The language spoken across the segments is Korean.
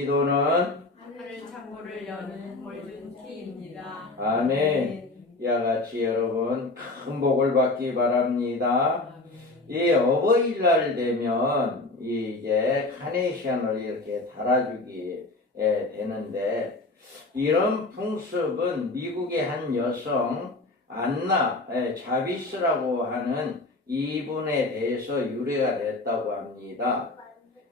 기도는 하늘 창고를 여는 골든 키입니다. 아멘. 이와 같이 여러분 큰 복을 받기 바랍니다. 이 어버이날 되면 이제 카네이션을 이렇게 달아주기 되는데, 이런 풍습은 미국의 한 여성 안나 자비스라고 하는 이분에 대해서 유래가 됐다고 합니다.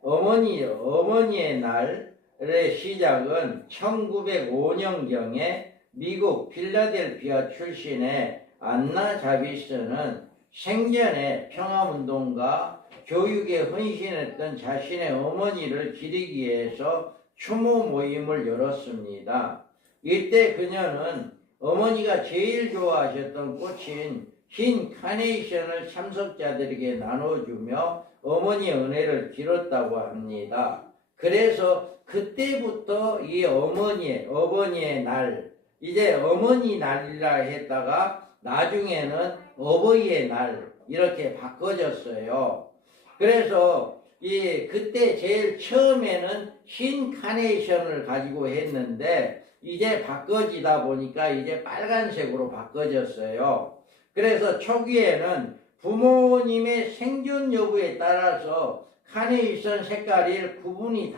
어머니의 날의 시작은 1905년경에 미국 필라델피아 출신의 안나 자비스는 생전에 평화운동과 교육에 헌신했던 자신의 어머니를 기리기 위해서 추모 모임을 열었습니다. 이때 그녀는 어머니가 제일 좋아하셨던 꽃인 흰 카네이션을 참석자들에게 나눠주며 어머니의 은혜를 빌었다고 합니다. 그래서 그때부터 이 어머니의 날, 이제 어머니 날이라 했다가 나중에는 어버이의 날 이렇게 바꿔졌어요. 그래서 그때 제일 처음에는 흰 카네이션을 가지고 했는데 이제 바꿔지다 보니까 이제 빨간색으로 바꿔졌어요. 그래서 초기에는 부모님의 생존 여부에 따라서 카네이션 색깔이 구분이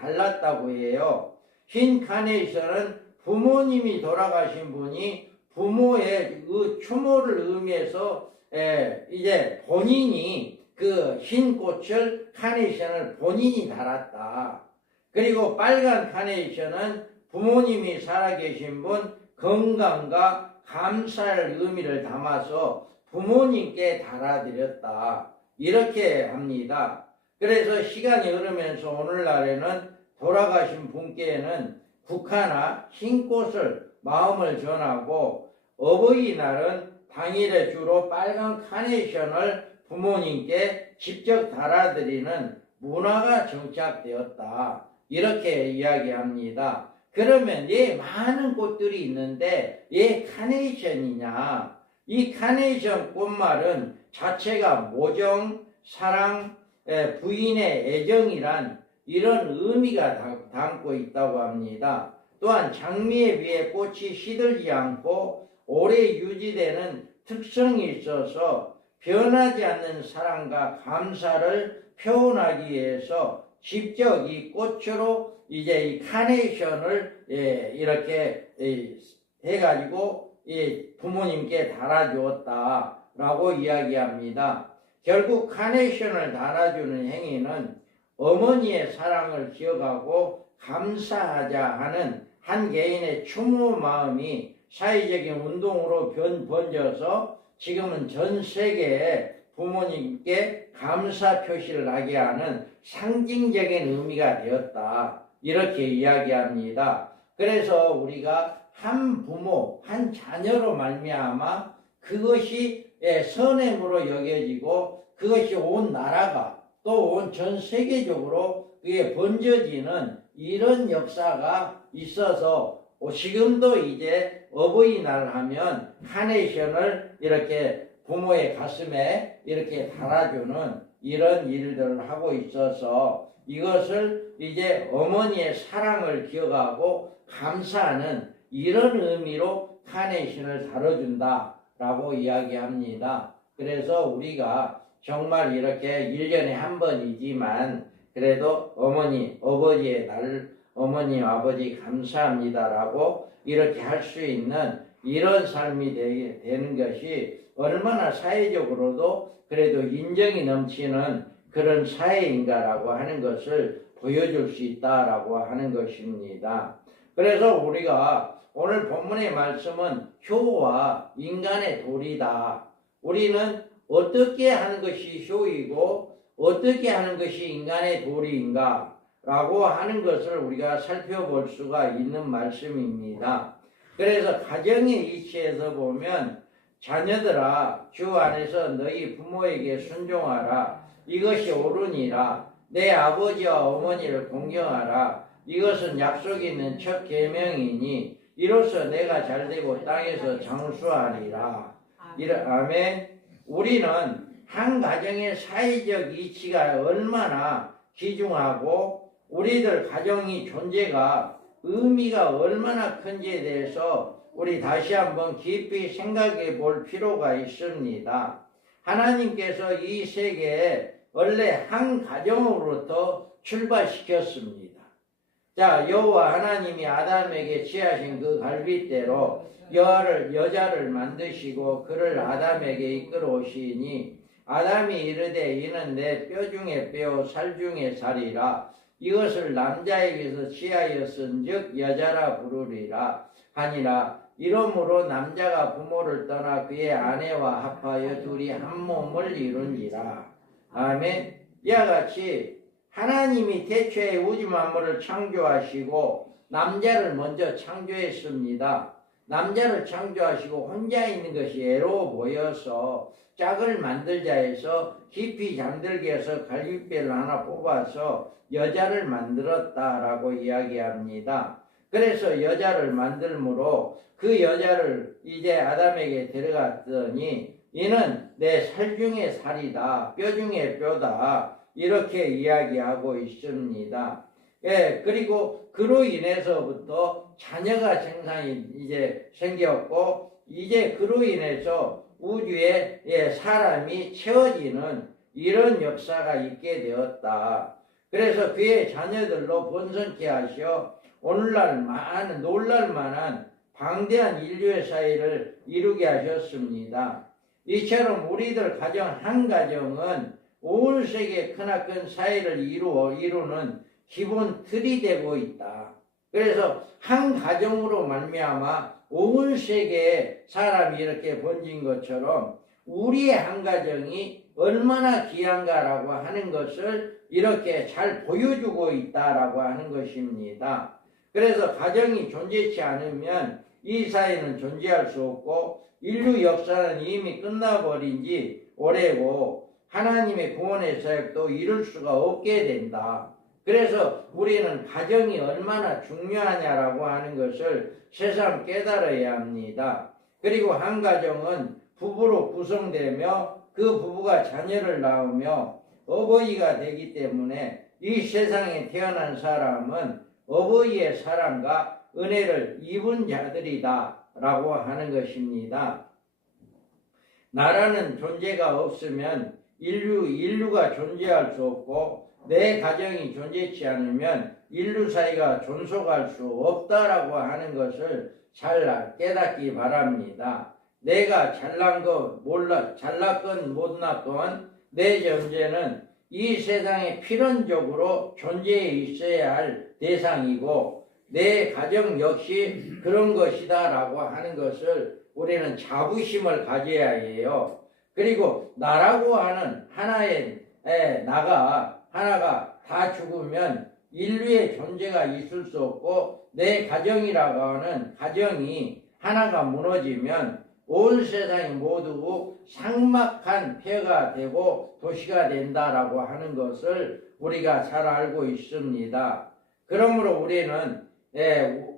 달랐다고 해요. 흰 카네이션은 부모님이 돌아가신 분이 부모의 그 추모를 의미해서 이제 본인이 그 흰 꽃을 카네이션을 본인이 달았다. 그리고 빨간 카네이션은 부모님이 살아계신 분 건강과 감사할 의미를 담아서 부모님께 달아드렸다. 이렇게 합니다. 그래서 시간이 흐르면서 오늘날에는 돌아가신 분께는 국화나 흰 꽃을 마음을 전하고, 어버이날은 당일에 주로 빨간 카네이션을 부모님께 직접 달아드리는 문화가 정착되었다. 이렇게 이야기합니다. 그러면 많은 꽃들이 있는데 왜 카네이션이냐? 이 카네이션 꽃말은 자체가 모정, 사랑, 부인의 애정이란 이런 의미가 담고 있다고 합니다. 또한 장미에 비해 꽃이 시들지 않고 오래 유지되는 특성이 있어서 변하지 않는 사랑과 감사를 표현하기 위해서 직접 이 꽃으로 이제 이 카네이션을 이렇게 해가지고 부모님께 달아주었다라고 이야기합니다. 결국 카네이션을 달아주는 행위는 어머니의 사랑을 기억하고 감사하자 하는 한 개인의 추모 마음이 사회적인 운동으로 번져서 지금은 전 세계에 부모님께 감사 표시를 하게 하는 상징적인 의미가 되었다. 이렇게 이야기합니다. 그래서 우리가 한 부모, 한 자녀로 말미암아 그것이 선행으로 여겨지고 그것이 온 나라가 또 온 전 세계적으로 그게 번져지는 이런 역사가 있어서 지금도 이제 어버이날 하면 카네이션을 이렇게 부모의 가슴에 이렇게 달아주는 이런 일들을 하고 있어서 이것을 이제 어머니의 사랑을 기억하고 감사하는 이런 의미로 카네이션을 다뤄준다라고 이야기합니다. 그래서 우리가 정말 이렇게 1년에 한 번이지만 그래도 어머니, 아버지의 날, 어머니, 아버지 감사합니다라고 이렇게 할 수 있는 이런 삶이 되는 것이 얼마나 사회적으로도 그래도 인정이 넘치는 그런 사회인가라고 하는 것을 보여줄 수 있다라고 하는 것입니다. 그래서 우리가 오늘 본문의 말씀은 효와 인간의 도리다. 우리는 어떻게 하는 것이 효이고 어떻게 하는 것이 인간의 도리인가 라고 하는 것을 우리가 살펴볼 수가 있는 말씀입니다. 그래서 가정의 이치에서 보면 자녀들아 주 안에서 너희 부모에게 순종하라. 이것이 옳으니라. 내 아버지와 어머니를 공경하라. 이것은 약속 있는 첫 계명이니 이로써 내가 잘되고 땅에서 장수하리라. 아멘. 우리는 한 가정의 사회적 이치가 얼마나 귀중하고 우리들 가정이 존재가 의미가 얼마나 큰지에 대해서 우리 다시 한번 깊이 생각해 볼 필요가 있습니다. 하나님께서 이 세계에 원래 한 가정으로부터 출발시켰습니다. 자, 여호와 하나님이 아담에게 취하신 그 갈빗대로 여자를 만드시고 그를 아담에게 이끌어 오시니 아담이 이르되 이는 내 뼈 중에 뼈 살 중에 살이라 이것을 남자에게서 취하였은즉 여자라 부르리라 하니라. 이러므로 남자가 부모를 떠나 그의 아내와 합하여 둘이 한 몸을 이룬지라. 아멘. 이와 같이 하나님이 태초에 우주 만물을 창조하시고 남자를 먼저 창조했습니다. 남자를 창조하시고 혼자 있는 것이 애로워 보여서 짝을 만들자 해서 깊이 잠들게 해서 갈빗뼈를 하나 뽑아서 여자를 만들었다라고 이야기합니다. 그래서 여자를 만들므로 그 여자를 이제 아담에게 데려갔더니 이는 내 살 중에 살이다, 뼈 중에 뼈다, 이렇게 이야기하고 있습니다. 예, 그리고 그로 인해서부터 자녀가 생산이 이제 생겼고, 이제 그로 인해서 우주에 사람이 채워지는 이런 역사가 있게 되었다. 그래서 그의 자녀들로 번성케 하셔 오늘날 많은 놀랄만한 방대한 인류의 사회를 이루게 하셨습니다. 이처럼 우리들 가정 한 가정은 온 세계 크나큰 사회를 이루는 기본 틀이 되고 있다. 그래서 한 가정으로 말미암아 온 세계에 사람이 이렇게 번진 것처럼 우리의 한 가정이 얼마나 귀한가라고 하는 것을 이렇게 잘 보여주고 있다라고 하는 것입니다. 그래서 가정이 존재치 않으면 이 사회는 존재할 수 없고 인류 역사는 이미 끝나버린 지 오래고 하나님의 구원의 사역도 이룰 수가 없게 된다. 그래서 우리는 가정이 얼마나 중요하냐라고 하는 것을 새삼 깨달아야 합니다. 그리고 한 가정은 부부로 구성되며 그 부부가 자녀를 낳으며 어버이가 되기 때문에 이 세상에 태어난 사람은 어버이의 사랑과 은혜를 입은 자들이다 라고 하는 것입니다. 나라는 존재가 없으면 인류가 존재할 수 없고 내 가정이 존재치 않으면 인류 사회가 존속할 수 없다라고 하는 것을 잘 깨닫기 바랍니다. 내가 잘났건 못났건 내 존재는 이 세상에 필연적으로 존재해 있어야 할 대상이고 내 가정 역시 그런 것이다 라고 하는 것을 우리는 자부심을 가져야 해요. 그리고 나라고 하는 하나의 하나가 다 죽으면 인류의 존재가 있을 수 없고 내 가정이라고 하는 가정이 하나가 무너지면 온 세상이 모두 삭막한 폐허가 되고 도시가 된다라고 하는 것을 우리가 잘 알고 있습니다. 그러므로 우리는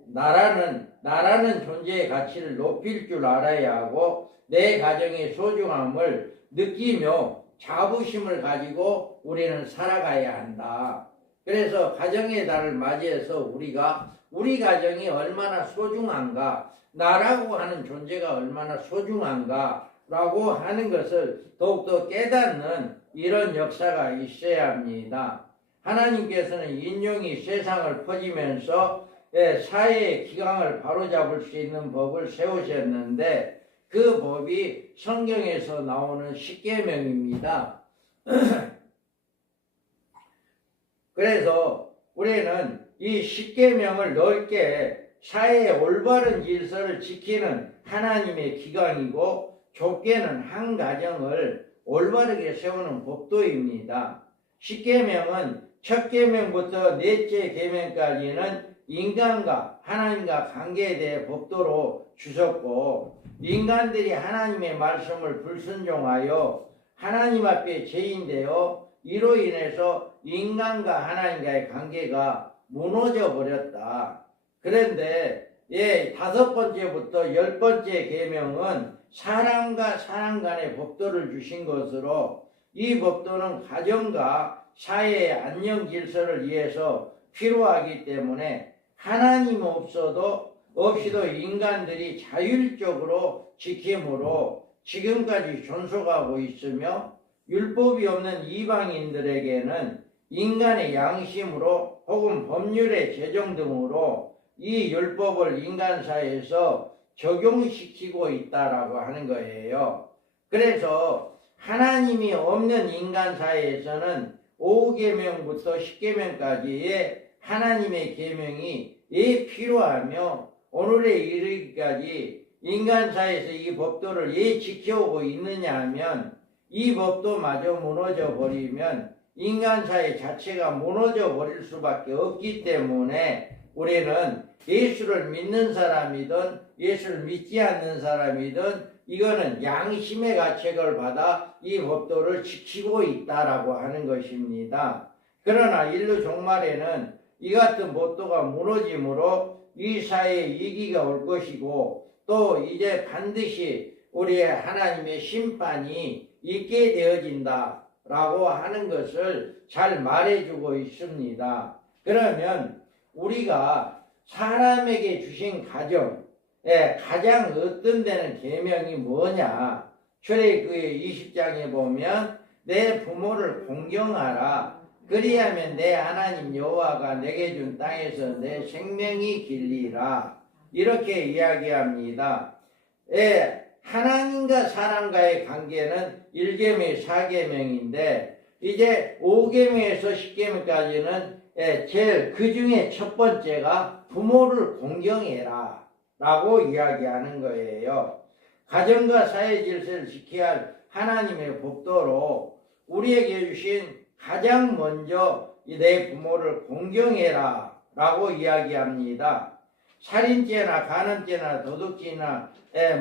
나라는 존재의 가치를 높일 줄 알아야 하고 내 가정의 소중함을 느끼며 자부심을 가지고 우리는 살아가야 한다. 그래서 가정의 달을 맞이해서 우리가 우리 가정이 얼마나 소중한가, 나라고 하는 존재가 얼마나 소중한가 라고 하는 것을 더욱더 깨닫는 이런 역사가 있어야 합니다. 하나님께서는 인종이 세상을 퍼지면서 사회의 기강을 바로잡을 수 있는 법을 세우셨는데 그 법이 성경에서 나오는 십계명입니다. 그래서 우리는 이 십계명을 넓게 사회의 올바른 질서를 지키는 하나님의 기강이고 좁게는 한 가정을 올바르게 세우는 법도입니다. 십계명은 첫 계명부터 넷째 계명까지는 인간과 하나님과 관계에 대해 법도로 주셨고 인간들이 하나님의 말씀을 불순종하여 하나님 앞에 죄인되어 이로 인해서 인간과 하나님과의 관계가 무너져 버렸다. 그런데 다섯 번째부터 10번째 계명은 사람과 사람 간의 법도를 주신 것으로 이 법도는 가정과 사회의 안녕 질서를 위해서 필요하기 때문에 하나님 없이도 인간들이 자율적으로 지킴으로 지금까지 존속하고 있으며 율법이 없는 이방인들에게는 인간의 양심으로 혹은 법률의 제정 등으로 이 율법을 인간사회에서 적용시키고 있다라고 하는 거예요. 그래서 하나님이 없는 인간사회에서는 5계명부터 10계명까지의 하나님의 계명이 왜 필요하며 오늘에 이르기까지 인간사회에서 이 법도를 왜 지켜오고 있느냐 하면 이 법도 마저 무너져 버리면 인간사회 자체가 무너져 버릴 수밖에 없기 때문에 우리는 예수를 믿는 사람이든 예수를 믿지 않는 사람이든 이거는 양심의 가책을 받아 이 법도를 지키고 있다라고 하는 것입니다. 그러나 인류 종말에는 이 같은 법도가 무너짐으로 이 사회에 위기가 올 것이고 또 이제 반드시 우리의 하나님의 심판이 있게 되어진다라고 하는 것을 잘 말해주고 있습니다. 그러면 우리가 사람에게 주신 가정, 가장 어떤 데는 계명이 뭐냐? 출애굽기 20장에 보면 내 부모를 공경하라. 그리하면 내 하나님 여호와가 내게 준 땅에서 내 생명이 길리라. 이렇게 이야기합니다. 하나님과 사람과의 관계는 1계명, 4계명인데 이제 5계명에서 10계명까지는 제일 그 중에 첫 번째가 부모를 공경해라 라고 이야기하는 거예요. 가정과 사회 질서를 지켜야 할 하나님의 법도로 우리에게 주신 가장 먼저 내 부모를 공경해라 라고 이야기합니다. 살인죄나 간음죄나 도둑질이나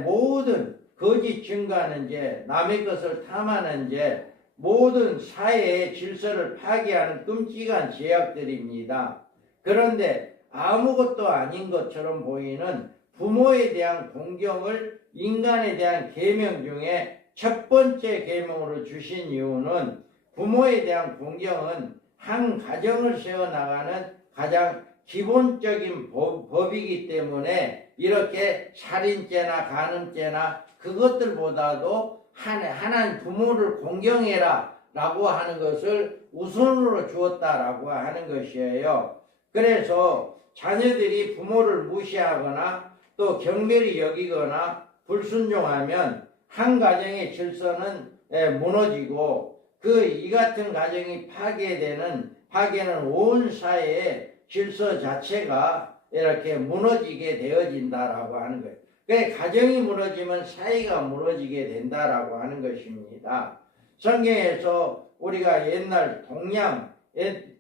모든 거짓 증거하는 죄, 남의 것을 탐하는 죄, 모든 사회의 질서를 파괴하는 끔찍한 죄악들입니다. 그런데 아무것도 아닌 것처럼 보이는 부모에 대한 공경을 인간에 대한 계명 중에 첫 번째 계명으로 주신 이유는 부모에 대한 공경은 한 가정을 세워나가는 가장 기본적인 법이기 때문에 이렇게 살인죄나 간음죄나 그것들보다도 하나님 부모를 공경해라 라고 하는 것을 우선으로 주었다라고 하는 것이에요. 그래서 자녀들이 부모를 무시하거나 또 경멸히 여기거나 불순종하면 한 가정의 질서는 무너지고 이 같은 가정이 파괴는 온 사회의 질서 자체가 이렇게 무너지게 되어진다라고 하는 거예요. 그러니까 가정이 무너지면 사회가 무너지게 된다라고 하는 것입니다. 성경에서 우리가 옛날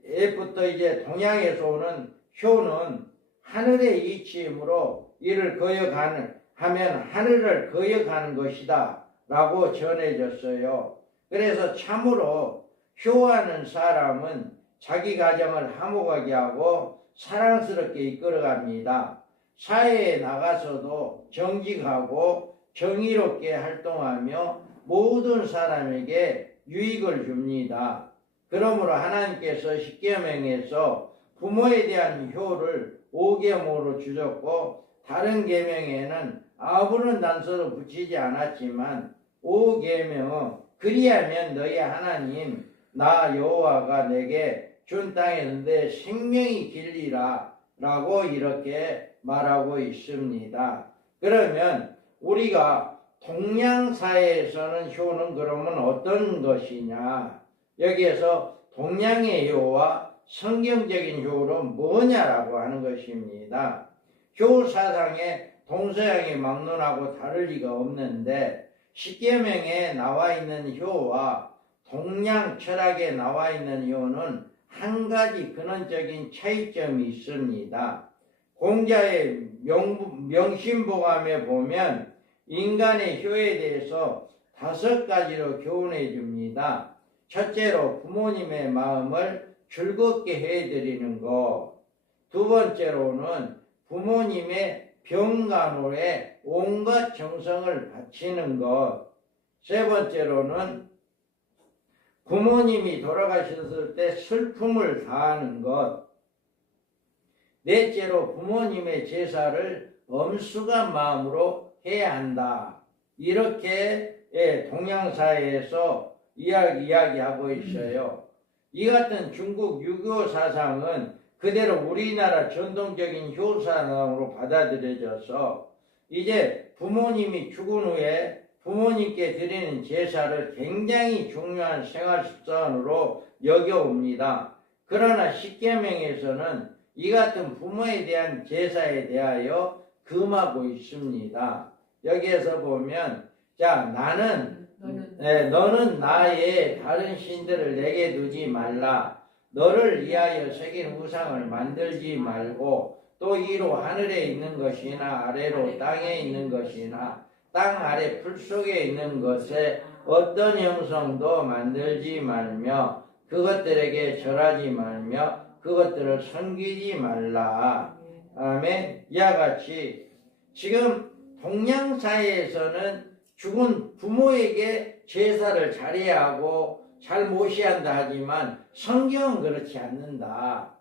옛부터 이제 동양에서 오는 효는 하늘의 이치이므로 이를 하면 하늘을 거역하는 것이다 라고 전해졌어요. 그래서 참으로 효하는 사람은 자기 가정을 화목하게 하고 사랑스럽게 이끌어갑니다. 사회에 나가서도 정직하고 정의롭게 활동하며 모든 사람에게 유익을 줍니다. 그러므로 하나님께서 10계명에서 부모에 대한 효를 5계명으로 주셨고 다른 계명에는 아무런 단서도 붙이지 않았지만 5계명은 그리하면 너희 하나님 나 여호와가 내게 준 땅에서 내 생명이 길리라 라고 이렇게 말하고 있습니다. 그러면 우리가 동양사회에서는 효는 그러면 어떤 것이냐? 여기에서 동양의 효와 성경적인 효는 뭐냐라고 하는 것입니다. 효 사상에 동서양이 막론하고 다를 리가 없는데 10계명에 나와 있는 효와 동양 철학에 나와 있는 효는 한 가지 근원적인 차이점이 있습니다. 공자의 명심보감에 보면 인간의 효에 대해서 5가지로 교훈해 줍니다. 첫째로 부모님의 마음을 즐겁게 해드리는 것. 두 번째로는 부모님의 병간호에 온갖 정성을 바치는 것. 세 번째로는 부모님이 돌아가셨을 때 슬픔을 다하는 것. 넷째로 부모님의 제사를 엄숙한 마음으로 해야 한다. 이렇게 동양사회에서 이야기하고 있어요. 이 같은 중국 유교 사상은 그대로 우리나라 전통적인 효사상으로 받아들여져서 이제 부모님이 죽은 후에 부모님께 드리는 제사를 굉장히 중요한 생활습관으로 여겨옵니다. 그러나 십계명에서는 이 같은 부모에 대한 제사에 대하여 금하고 있습니다. 여기에서 보면 자 너는 나의 다른 신들을 내게 두지 말라. 너를 위하여 새긴 우상을 만들지 말고 또 이로 하늘에 있는 것이나 아래로 땅에 있는 것이나 땅 아래 풀 속에 있는 것에 어떤 형성도 만들지 말며 그것들에게 절하지 말며 그것들을 섬기지 말라. 아멘. 이와 같이 지금 동양사회에서는 죽은 부모에게 제사를 잘해야 하고 잘 모셔야 한다 하지만 성경은 그렇지 않는다.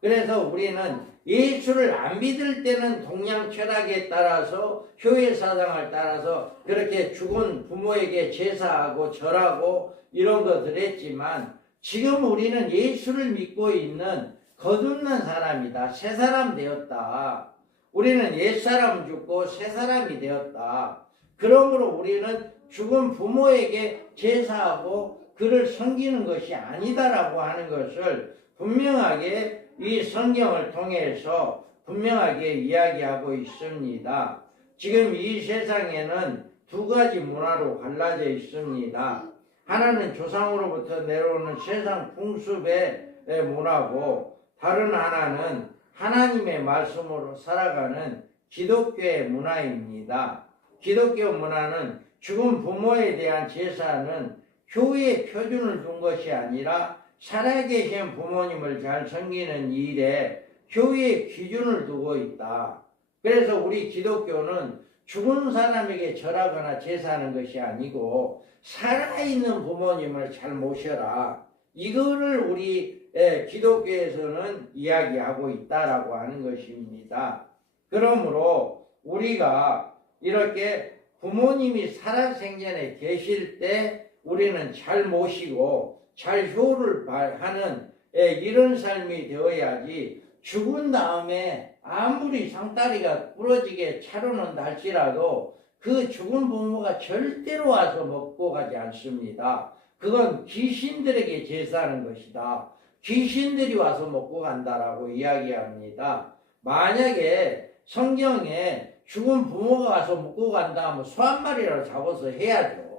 그래서 우리는 예수를 안 믿을 때는 동양 철학에 따라서 효의 사상을 따라서 그렇게 죽은 부모에게 제사하고 절하고 이런 것을 했지만 지금 우리는 예수를 믿고 있는 거듭난 사람이다. 새 사람 되었다. 우리는 옛사람 죽고 새 사람이 되었다. 그러므로 우리는 죽은 부모에게 제사하고 그를 섬기는 것이 아니다라고 하는 것을 분명하게 이 성경을 통해서 분명하게 이야기하고 있습니다. 지금 이 세상에는 두 가지 문화로 갈라져 있습니다. 하나는 조상으로부터 내려오는 세상 풍습의 문화고 다른 하나는 하나님의 말씀으로 살아가는 기독교의 문화입니다. 기독교 문화는 죽은 부모에 대한 제사는 효의 표준을 둔 것이 아니라 살아계신 부모님을 잘 섬기는 일에 효의 기준을 두고 있다. 그래서 우리 기독교는 죽은 사람에게 절하거나 제사하는 것이 아니고 살아있는 부모님을 잘 모셔라. 이거를 우리 기독교에서는 이야기하고 있다라고 하는 것입니다. 그러므로 우리가 이렇게 부모님이 살아생전에 계실 때 우리는 잘 모시고 잘 효를 하는 이런 삶이 되어야지 죽은 다음에 아무리 상다리가 부러지게 차려놓는다 할지라도 그 죽은 부모가 절대로 와서 먹고 가지 않습니다. 그건 귀신들에게 제사하는 것이다. 귀신들이 와서 먹고 간다라고 이야기합니다. 만약에 성경에 죽은 부모가 와서 먹고 간다 하면 소 한 마리라도 잡아서 해야죠.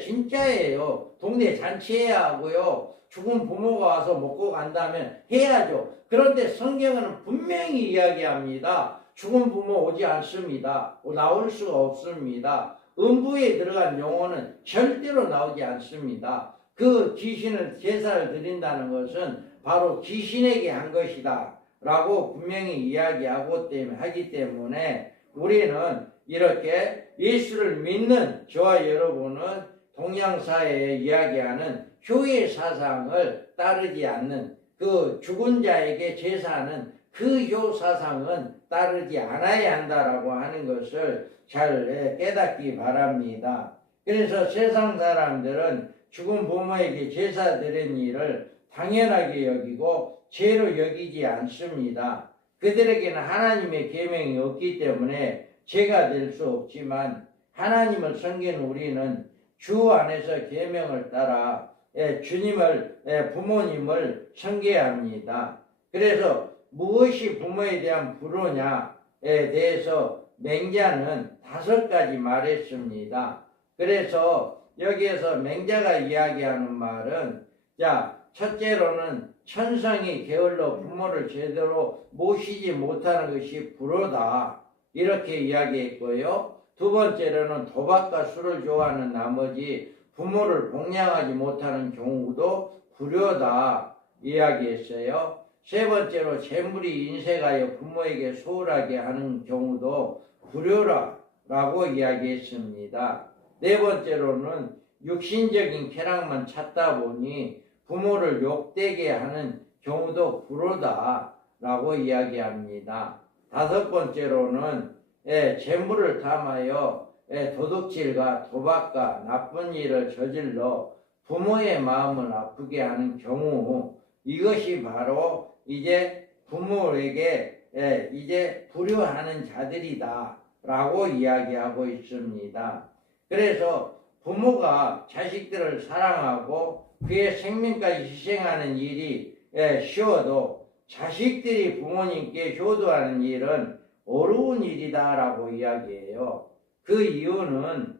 진짜예요. 동네 잔치해야 하고요. 죽은 부모가 와서 먹고 간다면 해야죠. 그런데 성경은 분명히 이야기합니다. 죽은 부모 오지 않습니다. 나올 수가 없습니다. 음부에 들어간 영혼은 절대로 나오지 않습니다. 그 귀신을 제사를 드린다는 것은 바로 귀신에게 한 것이다 라고 분명히 하기 때문에 우리는 이렇게 예수를 믿는 저와 여러분은 동양사회에 이야기하는 효의 사상을 따르지 않는 그 죽은 자에게 제사하는 그 효 사상은 따르지 않아야 한다라고 하는 것을 잘 깨닫기 바랍니다. 그래서 세상 사람들은 죽은 부모에게 제사 드리는 일을 당연하게 여기고 죄로 여기지 않습니다. 그들에게는 하나님의 계명이 없기 때문에 죄가 될 수 없지만 하나님을 섬기는 우리는 주 안에서 계명을 따라 부모님을 섬겨야 합니다. 그래서 무엇이 부모에 대한 불효냐에 대해서 맹자는 5가지 말했습니다. 그래서 여기에서 맹자가 이야기하는 말은 첫째로는 천성이 게을러 부모를 제대로 모시지 못하는 것이 불효다. 이렇게 이야기했고요. 두 번째로는 도박과 술을 좋아하는 나머지 부모를 봉양하지 못하는 경우도 불효다. 이야기했어요. 세 번째로 재물이 인색하여 부모에게 소홀하게 하는 경우도 불효라고 이야기했습니다. 네 번째로는 육신적인 쾌락만 찾다 보니 부모를 욕되게 하는 경우도 불효다 라고 이야기합니다. 다섯 번째로는 재물을 탐하여 도둑질과 도박과 나쁜 일을 저질러 부모의 마음을 아프게 하는 경우, 이것이 바로 이제 부모에게 이제 불효하는 자들이다 라고 이야기하고 있습니다. 그래서 부모가 자식들을 사랑하고 그의 생명까지 희생하는 일이 쉬워도 자식들이 부모님께 효도하는 일은 어려운 일이다 라고 이야기해요. 그 이유는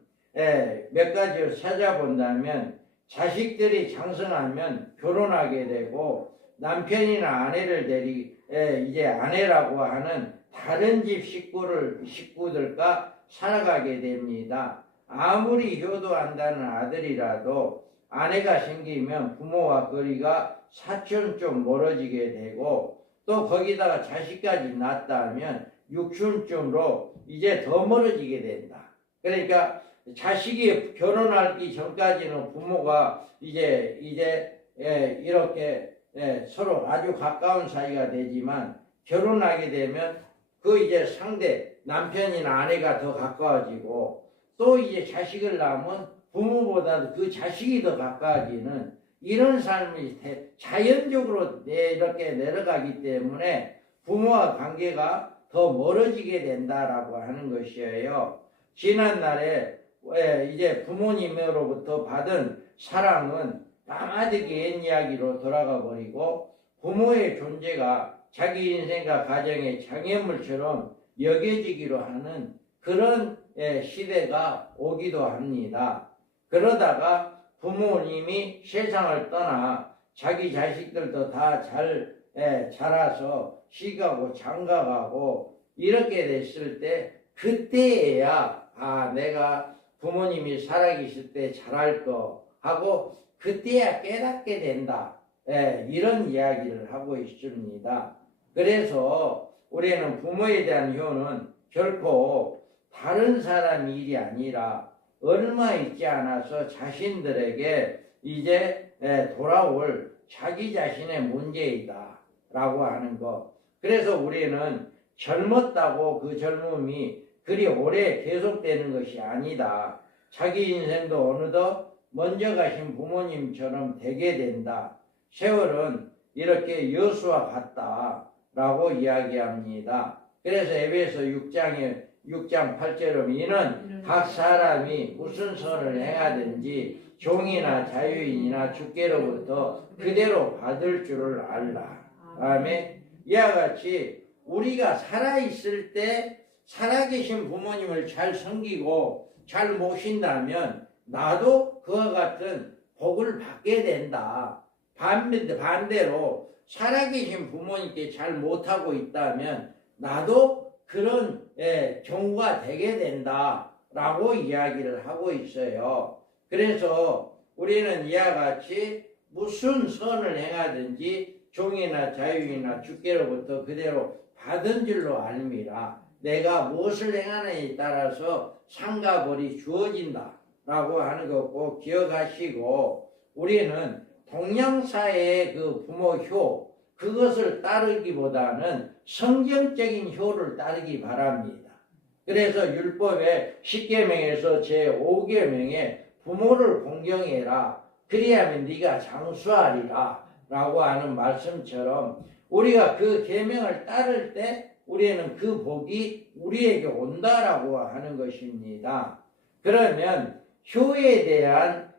몇 가지를 찾아본다면, 자식들이 장성하면 결혼하게 되고 남편이나 아내를 이제 아내라고 하는 다른 집 식구들과 살아가게 됩니다. 아무리 효도한다는 아들이라도 아내가 생기면 부모와 거리가 사촌 좀 멀어지게 되고, 또 거기다가 자식까지 낳았다면 육촌쯤으로 이제 더 멀어지게 된다. 그러니까 자식이 결혼하기 전까지는 부모가 이제 이렇게 서로 아주 가까운 사이가 되지만, 결혼하게 되면 그 이제 상대 남편이나 아내가 더 가까워지고, 또 이제 자식을 낳으면 부모보다도 그 자식이 더 가까워지는 이런 삶이 자연적으로 이렇게 내려가기 때문에 부모와 관계가 더 멀어지게 된다라고 하는 것이에요. 지난날에 이제 부모님으로부터 받은 사랑은 까마득히 옛 이야기로 돌아가 버리고, 부모의 존재가 자기 인생과 가정의 장애물처럼 여겨지기로 하는 그런 시대가 오기도 합니다. 그러다가 부모님이 세상을 떠나 자기 자식들도 다 잘 자라서 시가고 장가가고 이렇게 됐을 때, 그때야 내가 부모님이 살아계실 때 잘할 거 하고 그때야 깨닫게 된다, 이런 이야기를 하고 있습니다. 그래서 우리는 부모에 대한 효는 결코 다른 사람 일이 아니라 얼마 있지 않아서 자신들에게 이제 돌아올 자기 자신의 문제이다 라고 하는 것. 그래서 우리는 젊었다고 그 젊음이 그리 오래 계속되는 것이 아니다. 자기 인생도 어느덧 먼저 가신 부모님처럼 되게 된다. 세월은 이렇게 여수와 같다 라고 이야기합니다. 그래서 에베소 6장 8절은 이는 각 사람이 무슨 선을 행하든지 종이나 자유인이나 주께로부터 그대로 받을 줄을 알라. 아멘. 이와 같이 우리가 살아있을 때 살아계신 부모님을 잘 섬기고 잘 모신다면 나도 그와 같은 복을 받게 된다. 반대로 살아계신 부모님께 잘 못하고 있다면 나도 그런 경우가 되게 된다라고 이야기를 하고 있어요. 그래서 우리는 이와 같이 무슨 선을 행하든지 종이나 자유이나 주께로부터 그대로 받은 줄로 알미라. 내가 무엇을 행하느냐에 따라서 상과 벌이 주어진다 라고 하는 것 꼭 기억하시고, 우리는 동양사회의 그 부모 효, 그것을 따르기보다는 성경적인 효를 따르기 바랍니다. 그래서 율법의 10계명에서 제5계명에 부모를 공경해라, 그리하면 네가 장수하리라 라고 하는 말씀처럼 우리가 그 계명을 따를 때 우리는 그 복이 우리에게 온다라고 하는 것입니다. 그러면 효에 대한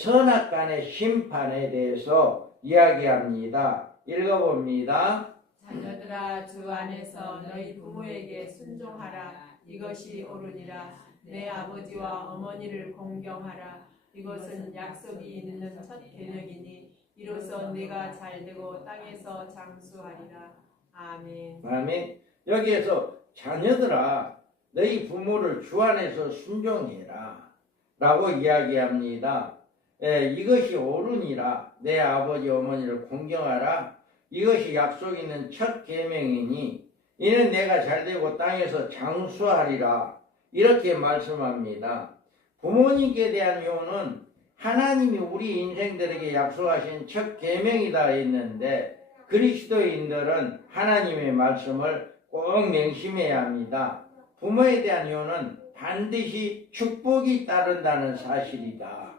선악간의 심판에 대해서 이야기합니다. 읽어봅니다. 자녀들아, 주 안에서 너희 부모에게 순종하라. 이것이 옳으니라. 내 아버지와 어머니를 공경하라. 이것은 약속이 있는 첫 계명이니 이로써 네가 잘되고 땅에서 장수하리라. 아멘. 아멘. 여기에서 자녀들아, 너희 부모를 주 안에서 순종해라 라고 이야기합니다. 이것이 옳으니라. 내 아버지 어머니를 공경하라. 이것이 약속 있는 첫 계명이니 이는 내가 잘되고 땅에서 장수하리라. 이렇게 말씀합니다. 부모님께 대한 효는 하나님이 우리 인생들에게 약속하신 첫 계명이다 했는데, 그리스도인들은 하나님의 말씀을 꼭 명심해야 합니다. 부모에 대한 이유는 반드시 축복이 따른다는 사실이다.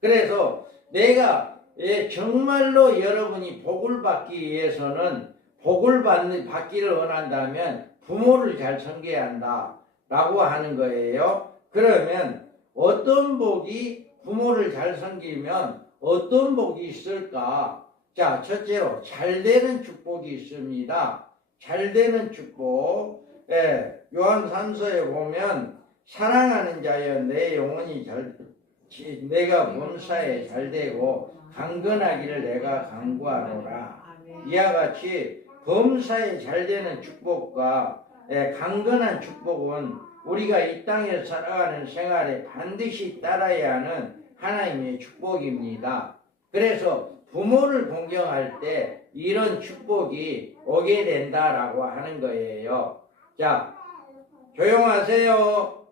그래서 내가 정말로 여러분이 복을 받기 위해서는 받기를 원한다면 부모를 잘 섬겨야 한다 라고 하는 거예요. 그러면 어떤 복이 부모를 잘 섬기면 어떤 복이 있을까? 자, 첫째로 잘되는 축복이 있습니다. 잘되는 축복. 요한 3서에 보면 사랑하는 자여 내 영혼이 내가 범사에 잘되고 강건하기를 내가 간구하노라. 이와 같이 범사에 잘되는 축복과 강건한 축복은 우리가 이 땅에 살아가는 생활에 반드시 따라야 하는 하나님의 축복입니다. 그래서 부모를 공경할 때 이런 축복이 오게 된다라고 하는 거예요. 자, 조용하세요.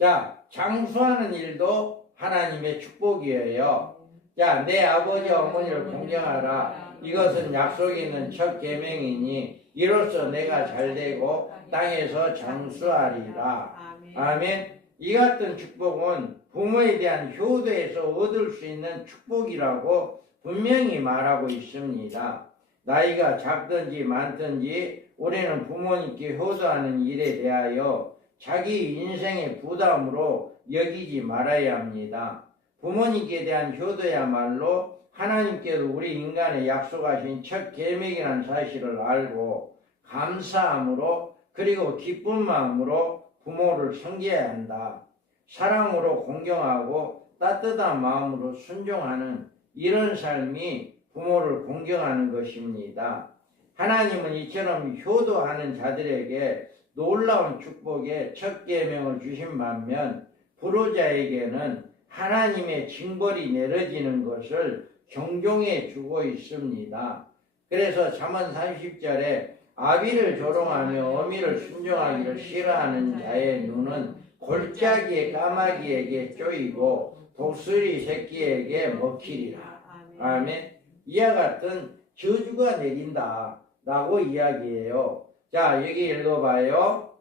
자, 장수하는 일도 하나님의 축복이에요. 자, 내 아버지와 어머니를 공경하라. 이것은 약속이 있는 첫 계명이니 이로써 내가 잘되고 땅에서 장수하리라. 아멘. 이 같은 축복은 부모에 대한 효도에서 얻을 수 있는 축복이라고 분명히 말하고 있습니다. 나이가 작든지 많든지 우리는 부모님께 효도하는 일에 대하여 자기 인생의 부담으로 여기지 말아야 합니다. 부모님께 대한 효도야말로 하나님께서 우리 인간에 약속하신 첫 계명이라는 사실을 알고 감사함으로 그리고 기쁜 마음으로 부모를 섬겨야 한다. 사랑으로 공경하고 따뜻한 마음으로 순종하는 이런 삶이 부모를 공경하는 것입니다. 하나님은 이처럼 효도하는 자들에게 놀라운 축복의 첫 계명을 주신 반면 불효자에게는 하나님의 징벌이 내려지는 것을 경종해 주고 있습니다. 그래서 잠언 30절에 아비를 조롱하며 어미를 순종하기를 싫어하는 자의 눈은 골짜기의 까마귀에게 쪼이고 독수리 새끼에게 먹히리라. 아멘. 이와 같은 저주가 내린다 라고 이야기해요. 자, 여기 읽어봐요.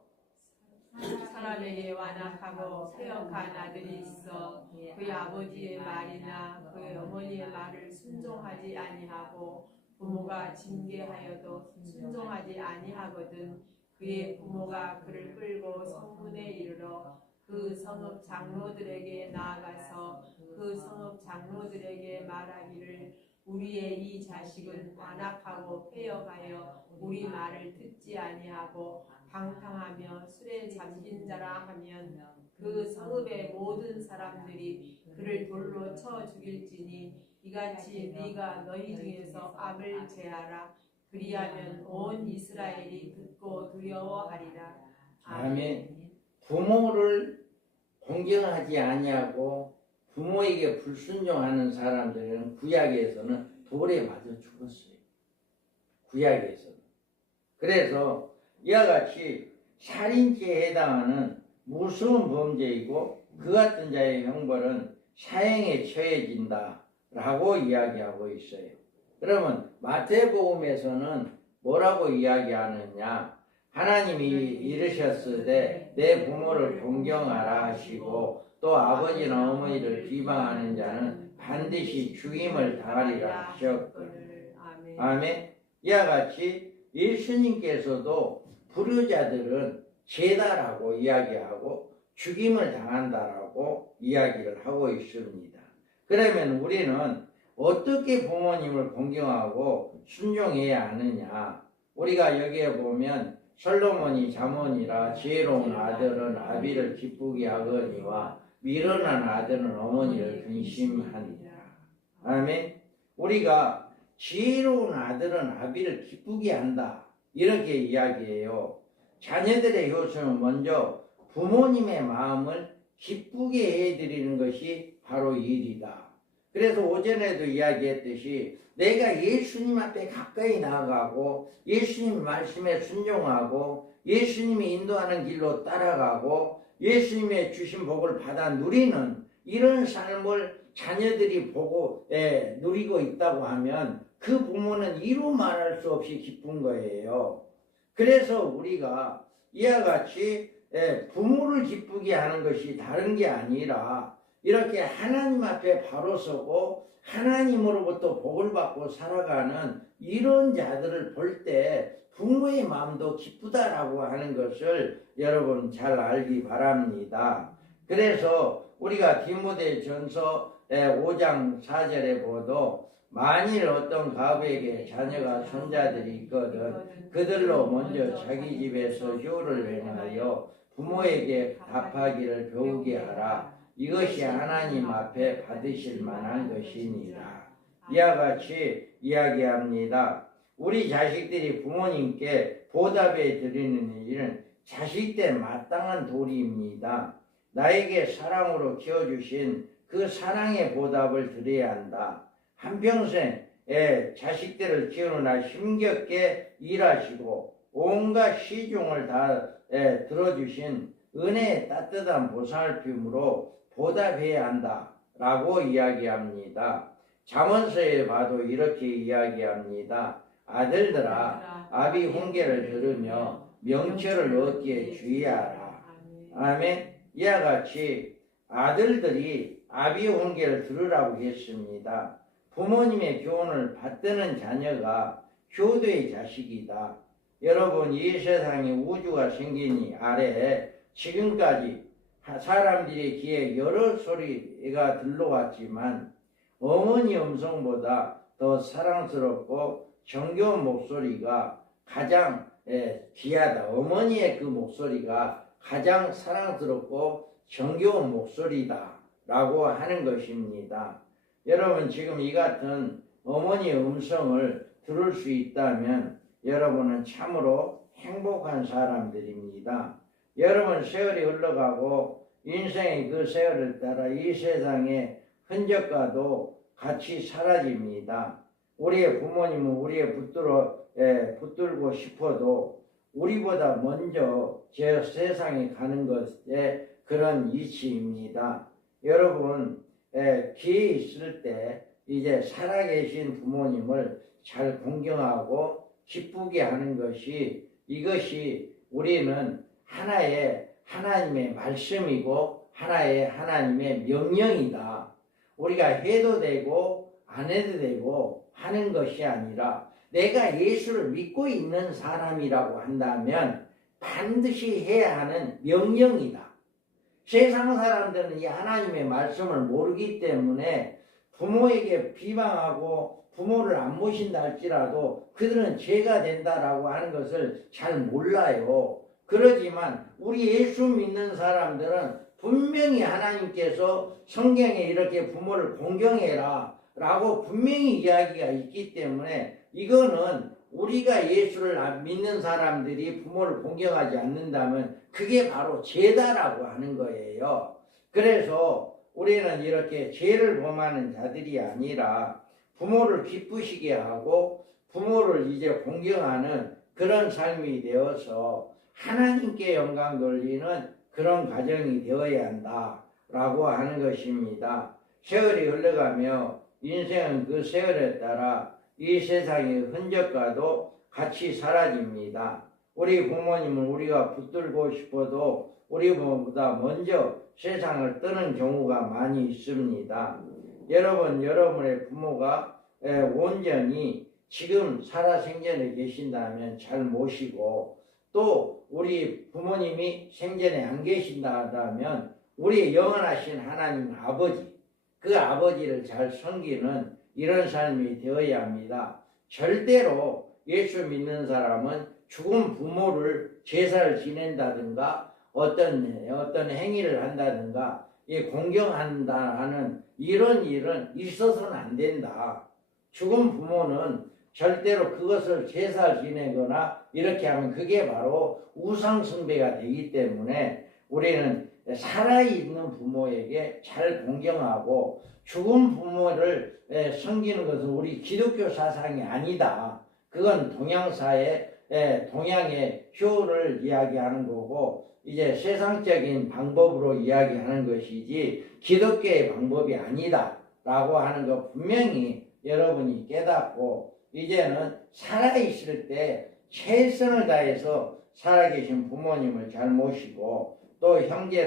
사람에게 완악하고 패역한 아들이 있어 그의 아버지의 말이나 그의 어머니의 말을 순종하지 아니하고 부모가 징계하여도 순종하지 아니하거든. 그의 부모가 그를 끌고 성문에 이르러 그 성읍 장로들에게 나아가서 그 성읍 장로들에게 말하기를 우리의 이 자식은 완악하고 패역하여 우리 말을 듣지 아니하고 방탕하며 술에 잠긴 자라 하면 그 성읍의 모든 사람들이 그를 돌로 쳐 죽일지니 이같이 네가 너희 중에서 악을 제하라. 그리하면 온 이스라엘이 듣고 두려워하리라. 아멘. 부모를 공경하지 아니하고 부모에게 불순종하는 사람들은 구약에서는 돌에 맞아 죽었어요. 구약에서는. 그래서 이와 같이 살인죄에 해당하는 무서운 범죄이고 그 같은 자의 형벌은 사형에 처해진다 라고 이야기하고 있어요. 그러면 마태복음에서는 뭐라고 이야기하느냐? 하나님이 이르셨으되 내 부모를 공경하라 하시고 또 아버지나 어머니를 비방하는 자는 반드시 죽임을 당하리라 하셨거든요. 아멘. 이와 같이 예수님께서도 불효자들은 죄다라고 이야기하고 죽임을 당한다라고 이야기를 하고 있습니다. 그러면 우리는 어떻게 부모님을 공경하고 순종해야 하느냐? 우리가 여기에 보면 솔로몬이 잠언이라 지혜로운 아들은 아비를 기쁘게 하거니와 미련한 아들은 어머니를 근심하니라. 아멘. 우리가 지혜로운 아들은 아비를 기쁘게 한다 이렇게 이야기해요. 자녀들의 효수는 먼저 부모님의 마음을 기쁘게 해드리는 것이 바로 일이다. 그래서 오전에도 이야기했듯이 내가 예수님 앞에 가까이 나아가고 예수님 말씀에 순종하고 예수님이 인도하는 길로 따라가고 예수님의 주신 복을 받아 누리는 이런 삶을 자녀들이 보고 누리고 있다고 하면 그 부모는 이루 말할 수 없이 기쁜 거예요. 그래서 우리가 이와 같이 부모를 기쁘게 하는 것이 다른 게 아니라 이렇게 하나님 앞에 바로 서고 하나님으로부터 복을 받고 살아가는 이런 자들을 볼 때 부모의 마음도 기쁘다라고 하는 것을 여러분 잘 알기 바랍니다. 그래서 우리가 디모데전서 5장 4절에 보도 만일 어떤 가부에게 자녀가 손자들이 있거든 그들로 먼저 자기 집에서 효를 행하여 부모에게 답하기를 배우게 하라. 이것이 하나님 앞에 받으실 만한 것이니라. 이와 같이 이야기합니다. 우리 자식들이 부모님께 보답해 드리는 일은 자식때 마땅한 도리입니다. 나에게 사랑으로 키워주신 그 사랑의 보답을 드려야 한다. 한평생 자식들을 키우느라 힘겹게 일하시고 온갖 시중을 다 들어주신 은혜의 따뜻한 보살핌으로 보답해야 한다라고 이야기합니다. 잠언서에 봐도 이렇게 이야기합니다. 아들들아 아비 훈계를 들으며 명철을 얻기에 주의하라. 아멘. 이와 같이 아들들이 아비 훈계를 들으라고 했습니다. 부모님의 교훈을 받드는 자녀가 효도의 자식이다. 여러분 이 세상에 우주가 생기니 아래에 지금까지 사람들의 귀에 여러 소리가 들러왔지만 어머니 음성보다 더 사랑스럽고 정겨운 목소리가 가장 귀하다. 어머니의 그 목소리가 가장 사랑스럽고 정겨운 목소리다 라고 하는 것입니다. 여러분 지금 이 같은 어머니의 음성을 들을 수 있다면 여러분은 참으로 행복한 사람들입니다. 여러분 세월이 흘러가고 인생의 그 세월을 따라 이 세상의 흔적과도 같이 사라집니다. 우리의 부모님은 우리의 붙들고 싶어도 우리보다 먼저 저 세상에 가는 것에 그런 이치입니다. 여러분 기회 있을 때 이제 살아계신 부모님을 잘 공경하고 기쁘게 하는 것이 이것이 우리는 하나의 하나님의 말씀이고 하나의 하나님의 명령이다. 우리가 해도 되고 안 해도 되고 하는 것이 아니라 내가 예수를 믿고 있는 사람이라고 한다면 반드시 해야 하는 명령이다. 세상 사람들은 이 하나님의 말씀을 모르기 때문에 부모에게 비방하고 부모를 안 모신다 할지라도 그들은 죄가 된다라고 하는 것을 잘 몰라요. 그러지만 우리 예수 믿는 사람들은 분명히 하나님께서 성경에 이렇게 부모를 공경해라 라고 분명히 이야기가 있기 때문에 이거는 우리가 예수를 믿는 사람들이 부모를 공경하지 않는다면 그게 바로 죄다라고 하는 거예요. 그래서 우리는 이렇게 죄를 범하는 자들이 아니라 부모를 기쁘시게 하고 부모를 이제 공경하는 그런 삶이 되어서 하나님께 영광 돌리는 그런 가정이 되어야 한다라고 하는 것입니다. 세월이 흘러가며 인생은 그 세월에 따라 이 세상의 흔적과도 같이 사라집니다. 우리 부모님은 우리가 붙들고 싶어도 우리보다 먼저 세상을 떠는 경우가 많이 있습니다. 여러분의 부모가 온전히 지금 살아생전에 계신다면 잘 모시고 또 우리 부모님이 생전에 안 계신다면 우리 영원하신 하나님 아버지 그 아버지를 잘 섬기는 이런 삶이 되어야 합니다. 절대로 예수 믿는 사람은 죽은 부모를 제사를 지낸다든가 어떤 행위를 한다든가 공경한다 하는 이런 일은 있어서는 안 된다. 죽은 부모는 절대로 그것을 제사를 지내거나 이렇게 하면 그게 바로 우상숭배가 되기 때문에 우리는 살아있는 부모에게 잘 공경하고 죽은 부모를 섬기는 것은 우리 기독교 사상이 아니다. 그건 동양사의 동양의 효를 이야기하는 거고 이제 세상적인 방법으로 이야기하는 것이지 기독교의 방법이 아니다 라고 하는 거 분명히 여러분이 깨닫고 이제는 살아있을 때 최선을 다해서 살아계신 부모님을 잘 모시고 또 형제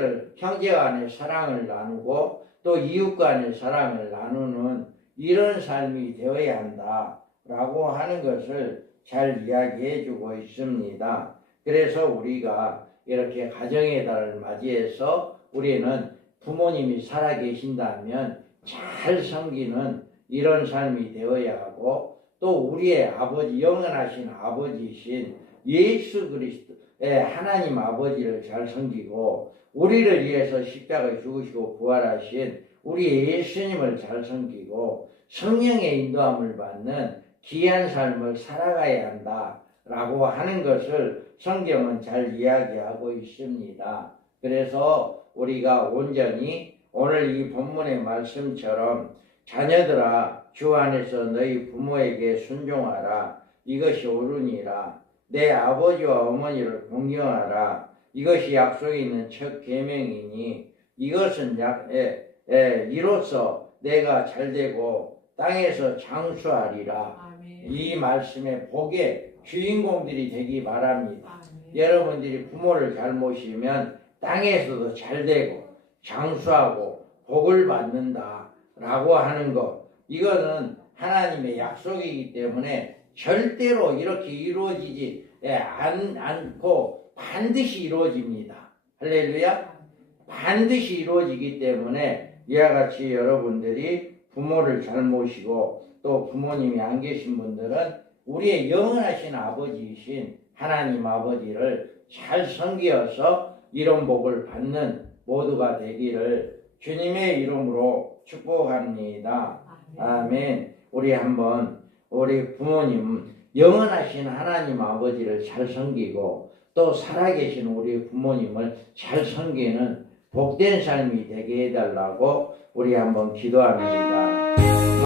간의 사랑을 나누고 또 이웃 간의 사랑을 나누는 이런 삶이 되어야 한다라고 하는 것을 잘 이야기해 주고 있습니다. 그래서 우리가 이렇게 가정의 달을 맞이해서 우리는 부모님이 살아계신다면 잘 섬기는 이런 삶이 되어야 하고 또 우리의 아버지, 영원하신 아버지이신 예수 그리스도의 하나님 아버지를 잘 섬기고 우리를 위해서 십자가에 죽으시고 부활하신 우리 예수님을 잘 섬기고 성령의 인도함을 받는 귀한 삶을 살아가야 한다라고 하는 것을 성경은 잘 이야기하고 있습니다. 그래서 우리가 온전히 오늘 이 본문의 말씀처럼 자녀들아 주 안에서 너희 부모에게 순종하라. 이것이 옳으니라. 내 아버지와 어머니를 공경하라. 이것이 약속이 있는 첫 계명이니 이것은 이로써 내가 잘되고 땅에서 장수하리라. 아멘. 이 말씀의 복의 주인공들이 되기 바랍니다. 아멘. 여러분들이 부모를 잘 모시면 땅에서도 잘되고 장수하고 복을 받는다라고 하는 것, 이거는 하나님의 약속이기 때문에 절대로 이렇게 이루어지지 않고 반드시 이루어집니다. 할렐루야. 반드시 이루어지기 때문에 이와 같이 여러분들이 부모를 잘 모시고 또 부모님이 안 계신 분들은 우리의 영원하신 아버지이신 하나님 아버지를 잘 섬기어서 이런 복을 받는 모두가 되기를 주님의 이름으로 축복합니다. 아멘. 우리 한번 우리 부모님 영원하신 하나님 아버지를 잘 섬기고 또 살아계신 우리 부모님을 잘 섬기는 복된 삶이 되게 해달라고 우리 한번 기도합니다.